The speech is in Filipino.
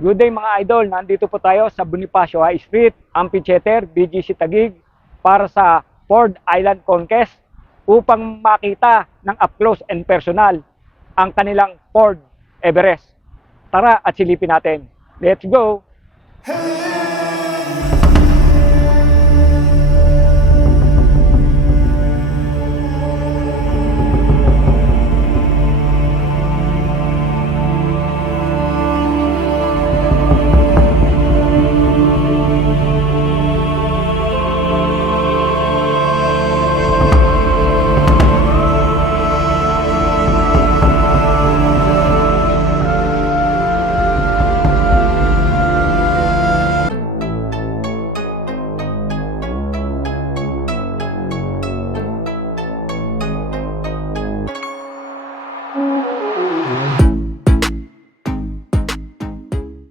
Good day mga idol, nandito po tayo sa Bonifacio High Street, Amphitheater, BGC Taguig para sa Ford Island Conquest upang makita ng up close and personal ang kanilang Ford Everest. Tara at silipin natin. Let's go! Hey!